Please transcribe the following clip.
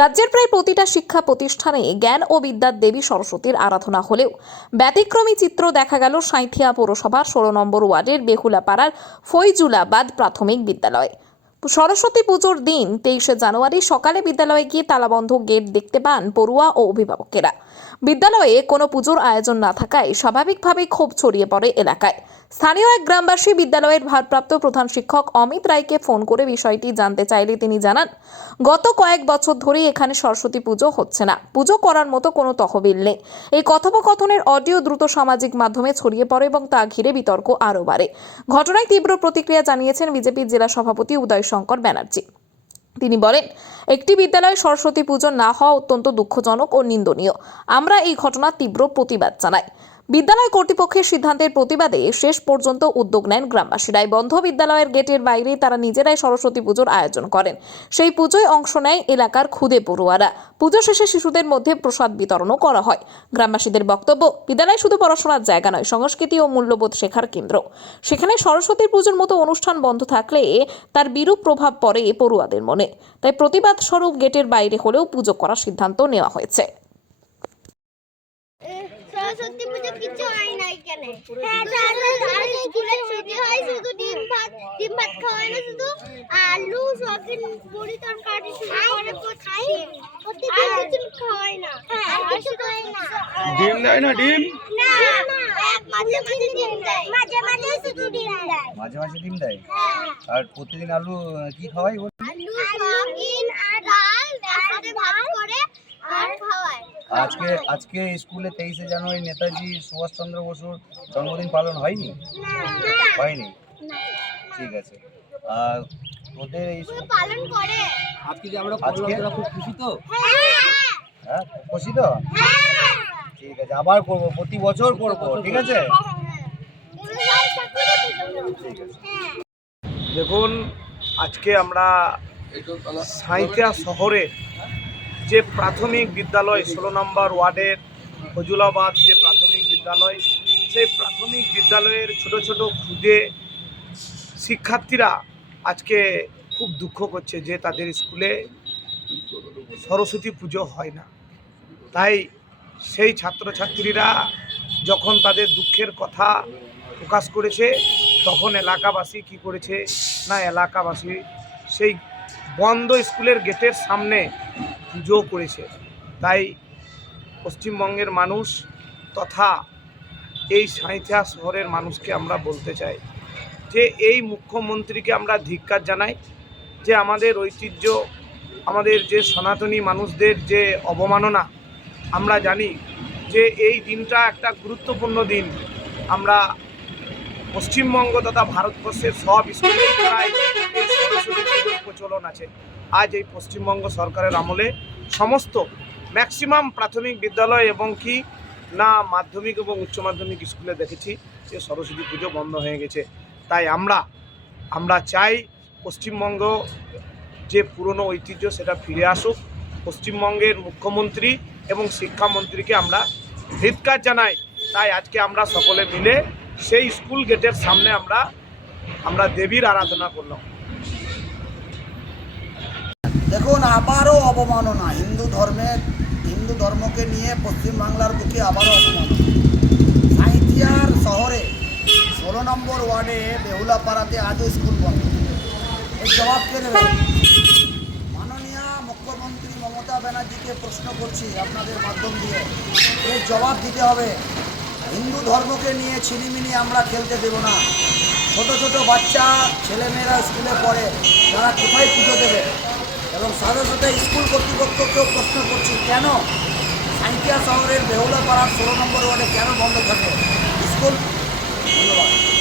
রাজ্যের প্রায় প্রতিটা শিক্ষা প্রতিষ্ঠানে জ্ঞান ও বিদ্যার দেবী সরস্বতীর আরাধনা হলেও ব্যতিক্রমী চিত্র দেখা গেল সাঁথিয়া পৌরসভার ষোলো নম্বর ওয়ার্ডের বেহুলাপাড়ার ফৈজুলাবাদ প্রাথমিক বিদ্যালয়ে। সরস্বতী পুজোর দিন তেইশে জানুয়ারি সকালে বিদ্যালয়ে গিয়ে তালাবন্ধ গেট দেখতে পান পড়ুয়া ও অভিভাবকেরা। বিদ্যালয়ে কোনো পুজোর আয়োজন না থাকায় স্বাভাবিকভাবেই ক্ষোভ ছড়িয়ে পড়ে এলাকায়। স্থানীয় এক গ্রামবাসী বিদ্যালয়ের ভারপ্রাপ্ত প্রধান শিক্ষক অমিত রায়কে ফোন করে বিষয়টি জানতে চাইলে তিনি জানান, গত কয়েক বছর ধরেই এখানে সরস্বতী পুজো হচ্ছে না। পুজো করার মতো কোনো তহবিল নেই। এই কথোপকথনের অডিও দ্রুত সামাজিক মাধ্যমে ছড়িয়ে পড়ে এবং তা ঘিরে বিতর্ক আরও বাড়ে। ঘটনায় তীব্র প্রতিক্রিয়া জানিয়েছেন বিজেপির জেলা সভাপতি উদয় শঙ্কর ব্যানার্জি। তিনি বলেন, একটি বিদ্যালয়ে সরস্বতী পুজো না হওয়া অত্যন্ত দুঃখজনক ও নিন্দনীয়। আমরা এই ঘটনার তীব্র প্রতিবাদ জানাই। বিদ্যালয় কর্তৃপক্ষের সিদ্ধান্তের প্রতিবাদে শেষ পর্যন্ত উদ্যোগ নেন গ্রামবাসীরাই বন্ধ বিদ্যালয়ের গেটের বাইরে তারা নিজেরাই সরস্বতী পুজোর আয়োজন করেন। সেই পুজোয় অংশ নেয় এলাকার খুদে পড়ুয়ারা। পুজো শেষে শিশুদের মধ্যে প্রসাদ বিতরণও করা হয়। গ্রামবাসীদের বক্তব্য, বিদ্যালয় শুধু পড়াশোনার জায়গা নয়, সংস্কৃতি ও মূল্যবোধ শেখার কেন্দ্র। সেখানে সরস্বতী পুজোর মতো অনুষ্ঠান বন্ধ থাকলে তার বিরূপ প্রভাব পড়ে পড়ুয়াদের মনে। তাই প্রতিবাদ স্বরূপ গেটের বাইরে হলেও পুজো করার সিদ্ধান্ত নেওয়া হয়েছে। সরস্বতী পুজো কিছু হয় না এখানে। হ্যাঁ সরস্বতী স্কুলে ছুটি হয় শুধু ডিম ভাত ডিম ভাত খাওয়ায় না শুধু। আলু সয়াবিন বড়ি তরকারি করে খাই আর কিছু খাওয়ায় না। আর কিছু খাওয়ায় না। ডিম দেয় না ডিম? না মাঝে মাঝে ডিম দেয়। মাঝে মাঝে শুধু ডিম দেয়। মাঝে মাঝে ডিম দেয়? হ্যাঁ। আর প্রতিদিন আলু কি খাওয়াই বল? আলু আর ডাল একসাথে ভাত করে আর খাওয়ায় আজকে আজকে স্কুলে তেইশে জানুয়ারি নেতাজি সুভাষচন্দ্র বসুর জন্মদিন পালন হয়নি? হয়নি? ঠিক আছে। আর ওদের এই পুরো পালন করে। আজকে যে আমরা আজকে? খুব খুশি তো? হ্যাঁ? খুশি তো? ঠিক আছে আবার করব প্রতি বছর করব ঠিক আছে ঠিক আছে? দেখুন আজকে আমরা সাঁইথিয়া শহরে যে প্রাথমিক বিদ্যালয় ষোলো নম্বর ওয়ার্ডের ফজুলাবাদ যে প্রাথমিক বিদ্যালয়, সেই প্রাথমিক বিদ্যালয়ের ছোট ছোট খুদে শিক্ষার্থীরা আজকে খুব দুঃখ করছে যে তাদের স্কুলে সরস্বতী পুজো হয় না। তাই সেই ছাত্রছাত্রীরা যখন তাদের দুঃখের কথা প্রকাশ করেছে, তখন এলাকাবাসী কি করেছে? না, এলাকাবাসী, সেই বন্ধ স্কুলের গেটের সামনে পুজো করেছে। তাই পশ্চিমবঙ্গের মানুষ তথা এই সাঁইথিয়া শহরের মানুষকে আমরা বলতে চাই যে এই মুখ্যমন্ত্রীকে আমরা ধিক্কার জানাই যে আমাদের ঐতিহ্য, আমাদের যে সনাতনী মানুষদের যে অবমাননা, আমরা জানি যে এই দিনটা একটা গুরুত্বপূর্ণ দিন। আমরা পশ্চিমবঙ্গ তথা ভারতবর্ষের সব স্কুলেই প্রায় প্রচলন আছে। আজ এই পশ্চিমবঙ্গ সরকারের আমলে সমস্ত ম্যাক্সিমাম প্রাথমিক বিদ্যালয় এবং কি না মাধ্যমিক এবং উচ্চ মাধ্যমিক স্কুলে দেখেছি যে সরস্বতী পুজো বন্ধ হয়ে গেছে। তাই আমরা আমরা চাই পশ্চিমবঙ্গ যে পুরনো ঐতিহ্য সেটা ফিরে আসুক। পশ্চিমবঙ্গের মুখ্যমন্ত্রী এবং শিক্ষামন্ত্রীকে আমরা ধিৎকার জানাই। তাই আজকে আমরা সকলে মিলে সেই স্কুল গেটের সামনে আমরা আমরা দেবীর আরাধনা করলাম। দেখুন, আবারও অবমাননা। হিন্দু ধর্মের হিন্দু ধর্মকে নিয়ে পশ্চিমবাংলার বুকে আবারও অবমাননা। সাঁইথিয়ার শহরে ষোলো নম্বর ওয়ার্ডে বেহুলাপাড়াতে আজও স্কুল বন্ধ। এর জবাব কে দেবে? মাননীয় মুখ্যমন্ত্রী মমতা ব্যানার্জিকে প্রশ্ন করছি আপনাদের মাধ্যম দিয়ে। এর জবাব দিতে হবে, হিন্দু ধর্মকে নিয়ে ছিনিমিনি আমরা খেলতে দেব না। ছোট ছোট বাচ্চা, ছেলেমেয়েরা স্কুলে পড়ে, তারা কোথায় পুজো দেবে? এবং সাথে সাথে স্কুল কর্তৃপক্ষকেও প্রশ্ন করছি, কেন সাইকিয়া শহরের বেহুলা পাড়ার ষোলো নম্বর ওয়ার্ডে কেন বন্ধ থাকে? স্কুল? ধন্যবাদ।